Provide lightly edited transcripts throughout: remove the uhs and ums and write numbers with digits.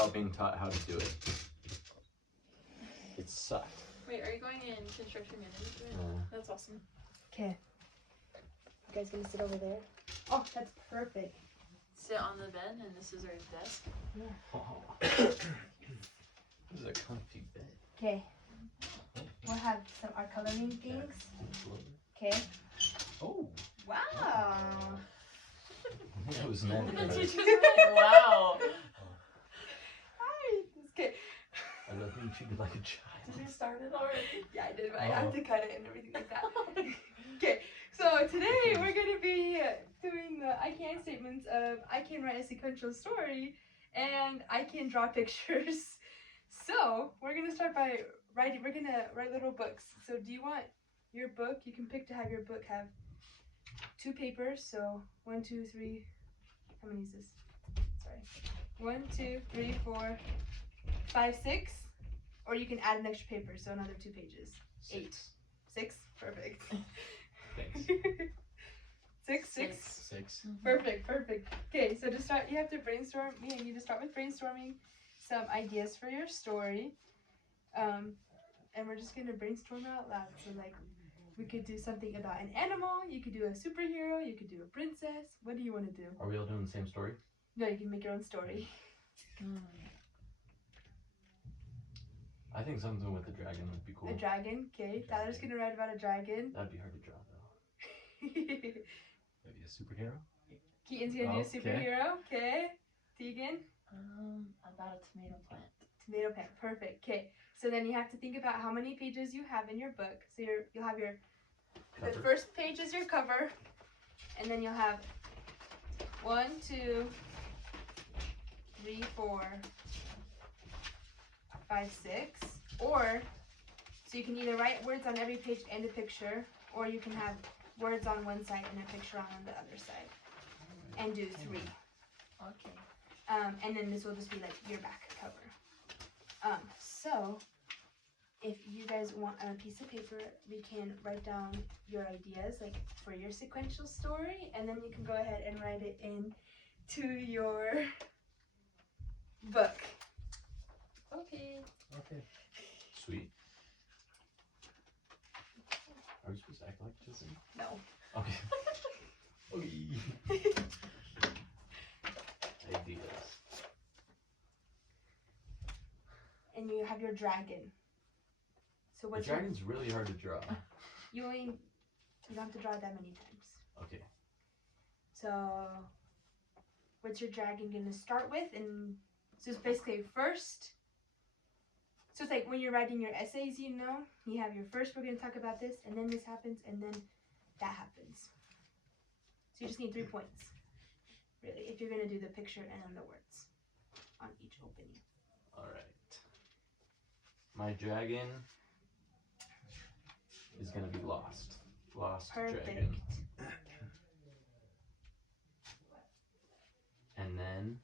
without being taught how to do it. It sucked. Wait, are you going in construction management? That's awesome. Okay. You guys gonna sit over there? Oh, that's perfect. Sit on the bed, and this is our desk. Oh. This is a comfy bed. Okay. We'll have our coloring things. Okay. Oh. Wow. That was meant The for teacher's like, wow. Hi. Okay. I don't think you did like a child. Did you start it already? Yeah, I did, but I have to cut it and everything like that. Okay, so today we're going to be doing the I can statements of I can write a sequential story and I can draw pictures. So we're going to start by writing, we're going to write little books. So do you want your book, you can pick to have your book have 2 papers. So 1, 2, 3, how many is this? Sorry. 1, 2, 3, 4, 5, 6. Or you can add an extra paper, so another 2 pages. 8. 6? Perfect. Thanks. 6? 6. Perfect. Okay, so to start, you have to brainstorm. Me and you to start with brainstorming some ideas for your story. And we're just gonna brainstorm out loud. So like, we could do something about an animal. You could do a superhero. You could do a princess. What do you want to do? Are we all doing the same story? No, you can make your own story. I think something with a dragon would be cool. A dragon. Okay, Tyler's gonna write about a dragon. That'd be hard to draw though. Maybe a superhero? Keaton's gonna do a superhero. Okay. Tegan. About a tomato plant. Tomato plant. Perfect. Okay. So then you have to think about how many pages you have in your book. So you'll have your the first page is your cover, and then you'll have 1, 2, 3, 4, 5, 6. Or so you can either write words on every page and a picture, or you can have words on one side and a picture on the other side, and do 3. Okay. And then this will just be like your back cover. So if you guys want a piece of paper, we can write down your ideas like for your sequential story, and then you can go ahead and write it into your book. Okay. Sweet. Are we supposed to act like children? No. Okay. Okay. Ideas. And you have your dragon. So The what's dragon's really hard to draw. you don't have to draw it that many times. Okay. So what's your dragon gonna start with? And so it's basically first. So it's like when you're writing your essays, you have your first, we're gonna talk about this, and then this happens, and then that happens. So you just need 3 points, really, if you're gonna do the picture and then the words on each opening. Alright. My dragon is gonna be lost. Lost Perfect. dragon. And then,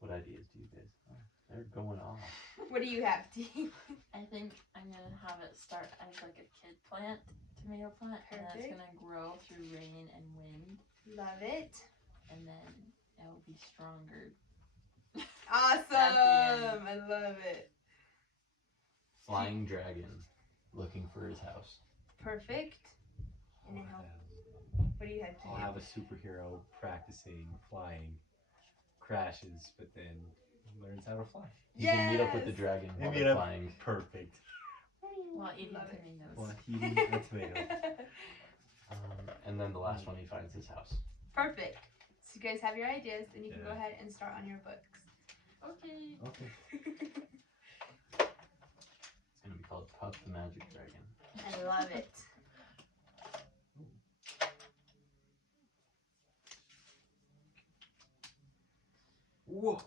what ideas do you guys have? They're going off. What do you have, Dee? I think I'm gonna have it start as like a kid plant, tomato plant, and then it's Perfect. gonna grow through rain and wind, Love it. and then it will be stronger. Awesome. I love it. Flying dragon looking for his house. Perfect. And then what do you have, I'll Dee? have a superhero practicing flying, crashes, but then learns how to fly. You can meet up with the Yes! dragon while Meet they're up. flying. Perfect. While eating Love it. tomatoes. While eating a tomato. And then the last one, he finds his house. Perfect. So you guys have your ideas, then you can go Yeah. ahead and start on your books. Okay. Okay. It's gonna be called Puff the Magic Dragon. I love it. Whoa!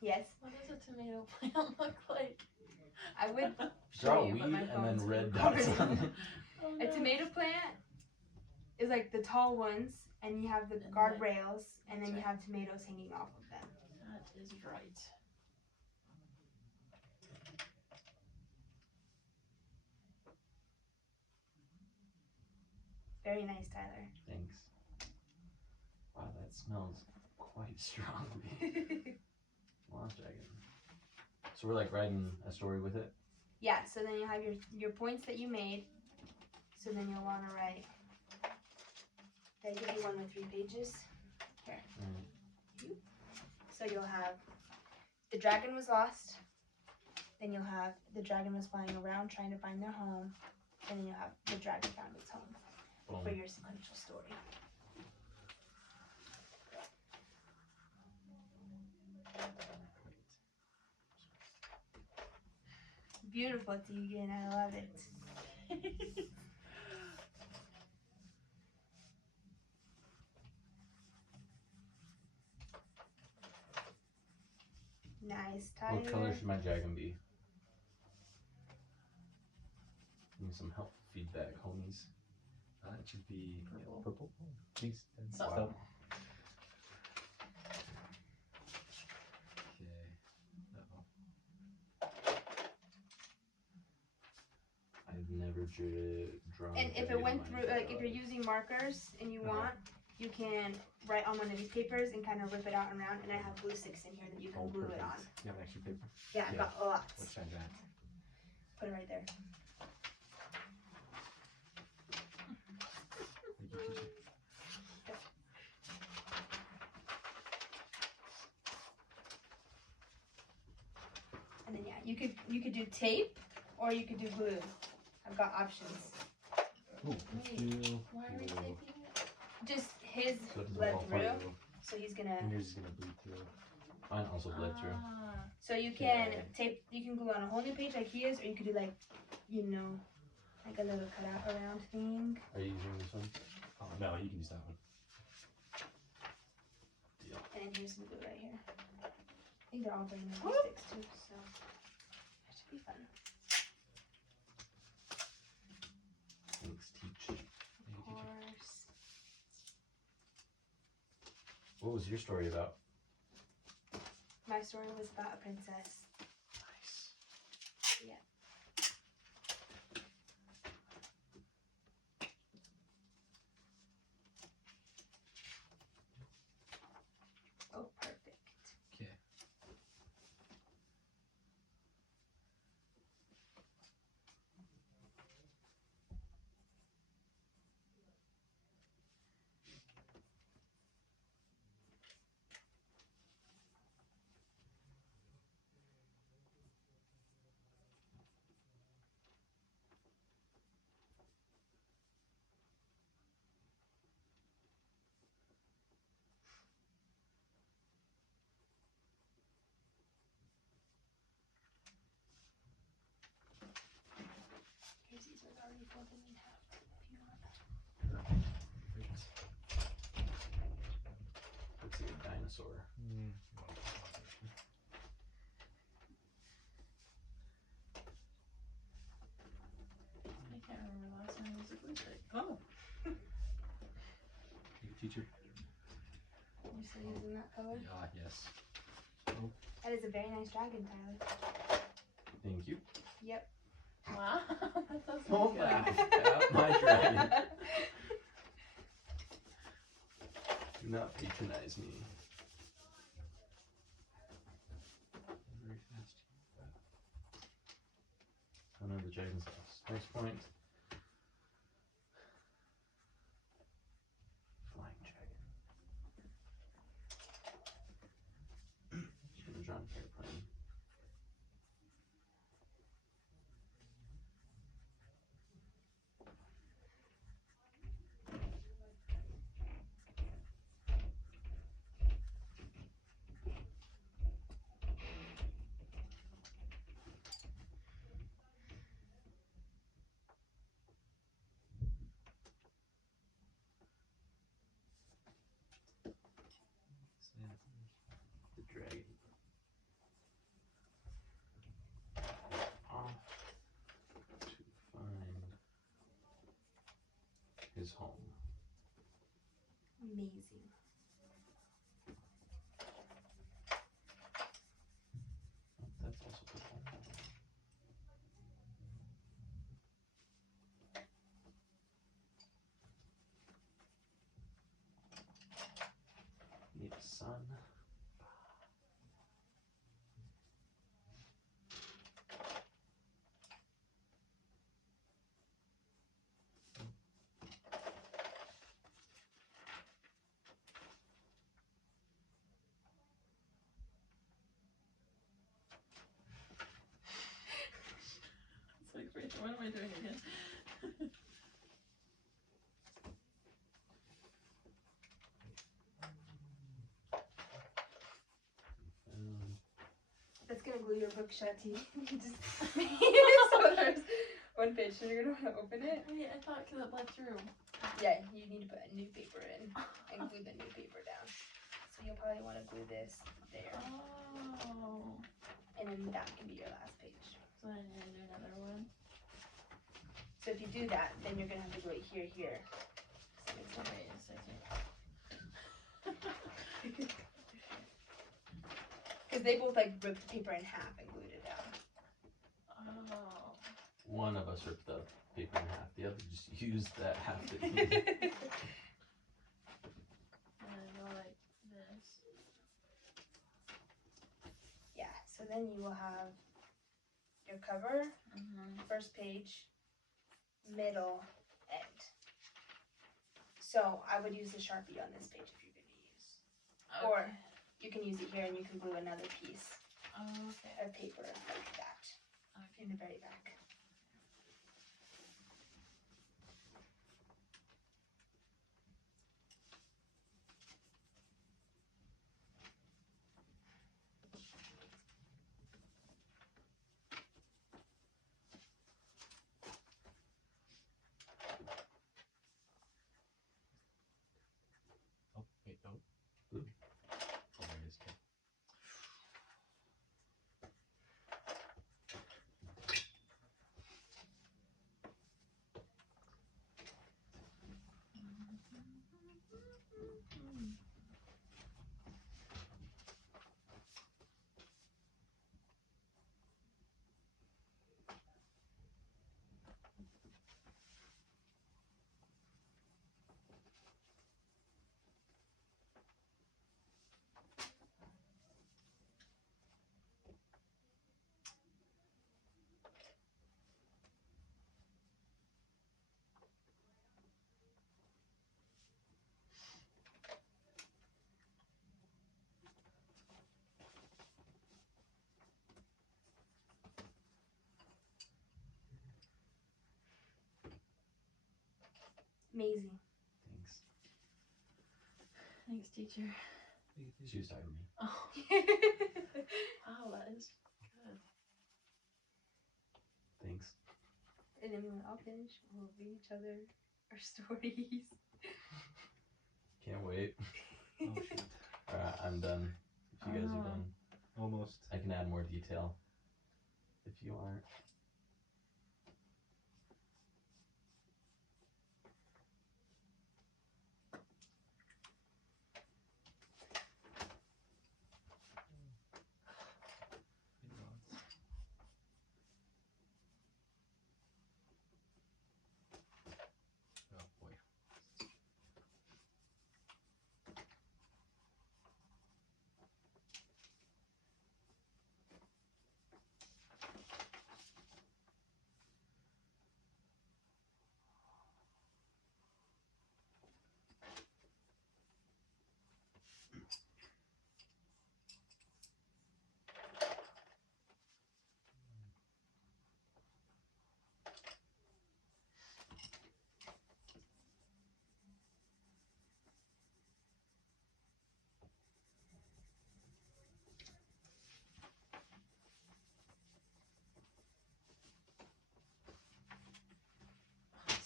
Yes, What does a tomato plant look like? I would Draw show a you, weed but my and phone's then red recording. dots on it. Oh, A no. tomato plant is like the tall ones, and you have the And guardrails, and then that's you right. have tomatoes hanging off of them. That is right. Very nice, Tyler. Thanks. Wow, that smells quite strongly. Lost dragon. So we're like writing a story with it. Yeah, so then you have your points that you made. So then you'll want to write. Did I give you one with 3 pages? Here. So you'll have the dragon was lost. Then you'll have the dragon was flying around trying to find their home. And then you'll have the dragon found its home Boom. for your sequential story. Beautiful, Tegan. I love it. Nice, Tyler. What color should my dragon be? Give me some helpful feedback, homies. It should be Purple. purple. Thanks. So- Wow. Okay. I've never drawn. And if very it went mine through, like if you're dogs. using markers and you Uh-huh. want, you can write on one of these papers and kind of rip it out and around. And I have glue sticks in here that you can Oh, glue perfect. it on. You have an extra paper? Yeah, I've Yeah. got lots. What size that? Put it right there. Thank you, teacher. And then yeah, you could do tape or you could do glue. I've got options. Ooh, let's do. Why are we glue. taping it? Just his So it doesn't bled fall through, apart. so he's gonna. And yours is gonna bleed through. Mine also bled through. Ah, So you can Okay. tape. You can glue on a whole new page like he is, or you could do like, you know, like a little cutout around thing. Are you using this one? Oh no, you can use that one. Deal. And then here's some glue right here. I think they're all bringing glue sticks too, so that should be fun. Thanks, teach. Thank Of you, teacher. course. What was your story about? My story was about a princess. Nice. Yeah. Oh, perfect. Okay. Casey's was already folded in half if you want. Perfect. Let's see, a dinosaur. Mm. I can't remember the last time I used a glue stick. Oh. Thank you, teacher. You're still using that color? Yes. That is a very nice dragon, Tyler. Thank you. Yep. Wow. That doesn't Don't good. laugh at my dragon. Do not patronize me. Very fast. Oh no, the dragon's lost. Next point. Flying dragon. Should have drawn an airplane. The dragon. Off to find his home. Amazing. Oh, that's also purple. Need a sun. What am I doing again? That's gonna glue your book shut, T. Just so there's one page, so you're gonna want to open it. Wait, I thought because it bled through. Yeah, you need to put a new paper in and glue the new paper down. So you'll probably want to glue this there, Oh. and then that can be your last page. So I need to do another one. So if you do that, then you're gonna have to glue it here, here. So it makes So sense. wait a second. Because they both like ripped the paper in half and glued it down. Oh. One of us ripped the paper in half. The other just used that half to And I go like this. Yeah, so then you will have your cover, Mm-hmm. first page, middle, end. So I would use the Sharpie on this page if you're going to use. Or you can use it here and you can glue another piece Okay. of paper like that in the very back. Oh, wait, no. Blue. Oh, there it is. Okay. Amazing. Thanks. Thanks, teacher. She was talking to me. Oh. Wow, that is good. Thanks. And then when we're all finished, we'll read each other our stories. Can't wait. Oh, shit. Alright, I'm done. If you guys are done, Almost. I can add more detail if you aren't. Oh, boy.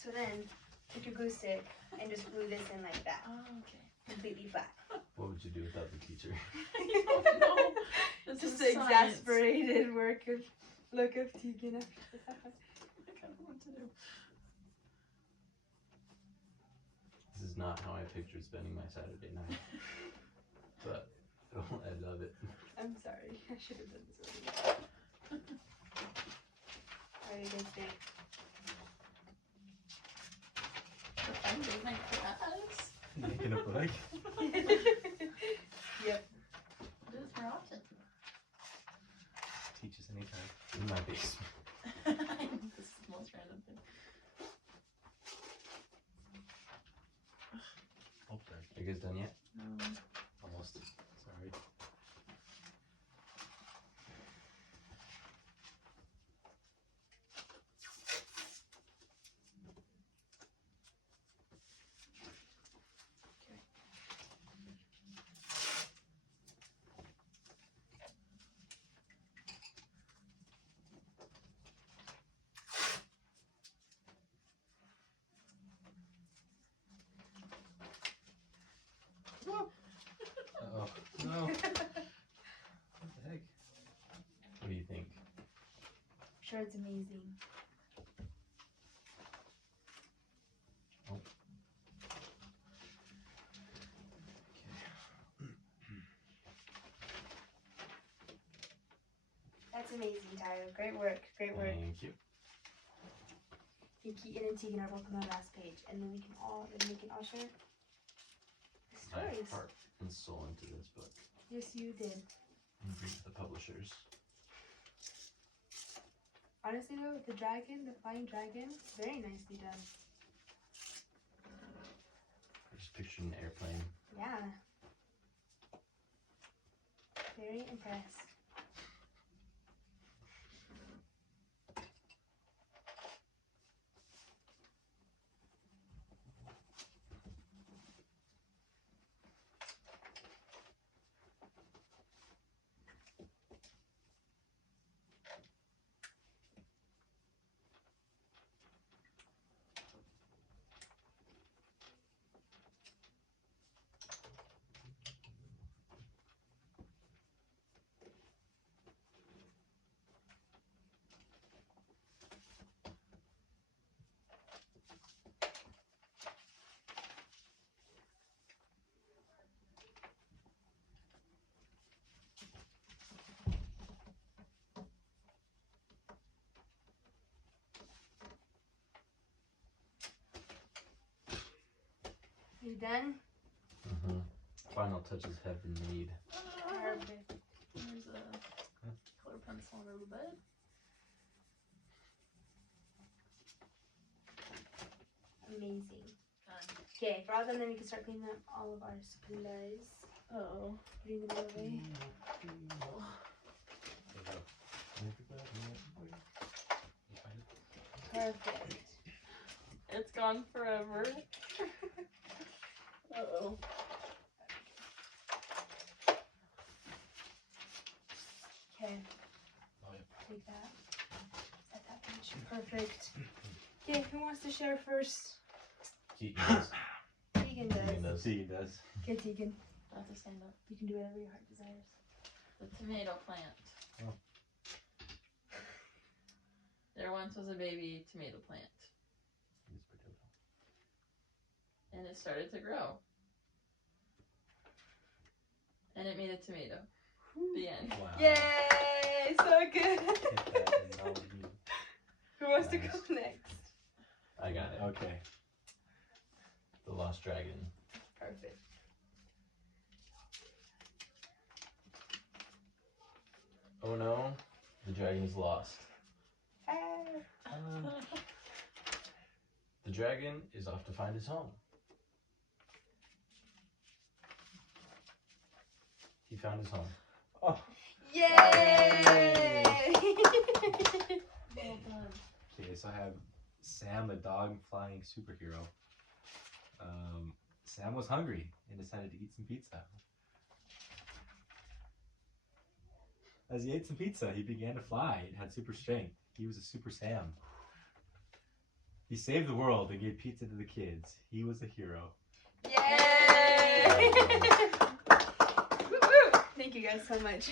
So then, take your glue stick and just glue this in like that, Oh, okay. completely flat. What would you do without the teacher? I don't know. This Just is the science. exasperated look of Tegan after that. I don't know what to do. This is not how I pictured spending my Saturday night. But I love it. I'm sorry, I should have done this earlier. How do you guys think? I'm doing my class. Making a book. Yep. Do this more often. Teach us anytime. In my basement. This is the most random thing. Oh, sorry. Are you guys done yet? Almost. Sorry. sure it's amazing. That's amazing, Tyler. Great work. Great work. Thank you. Keaton and Tegan are both on the last page, and then we can all share the I stories. heart and soul into this book. Yes, you did. And bring to the publishers. Honestly, though, with the dragon, the flying dragon, very nicely done. I just pictured an airplane. Yeah. Very impressed. You done? Mm-hmm. Final touches have been made. Perfect. There's a color pencil on the bed. Amazing. Done. Okay, for all them, then we can start cleaning up all of our supplies. Oh. Putting them away. Perfect. It's gone forever. Uh-oh. Okay. Take that. Set that page. Perfect. Okay, who wants to share first? Keaton does. Tegan does. Keaton does. See, he does. Okay, Tegan. I have to stand up. You can do whatever your heart desires. The tomato plant. Oh. There once was a baby tomato plant, and it started to grow. And it made a tomato. The end. Wow. Yay! So good. Hit that and all of you. Who wants to Nice. go next? I got it. Okay. The Lost Dragon. Perfect. Oh no, the dragon is lost. Ah. The dragon is off to find his home. He found his home. Oh. Yay! Well done. Okay, so I have Sam, the dog flying superhero. Sam was hungry and decided to eat some pizza. As he ate some pizza, he began to fly and had super strength. He was a super Sam. He saved the world and gave pizza to the kids. He was a hero. Yay! Woo-woo! Thank you guys so much.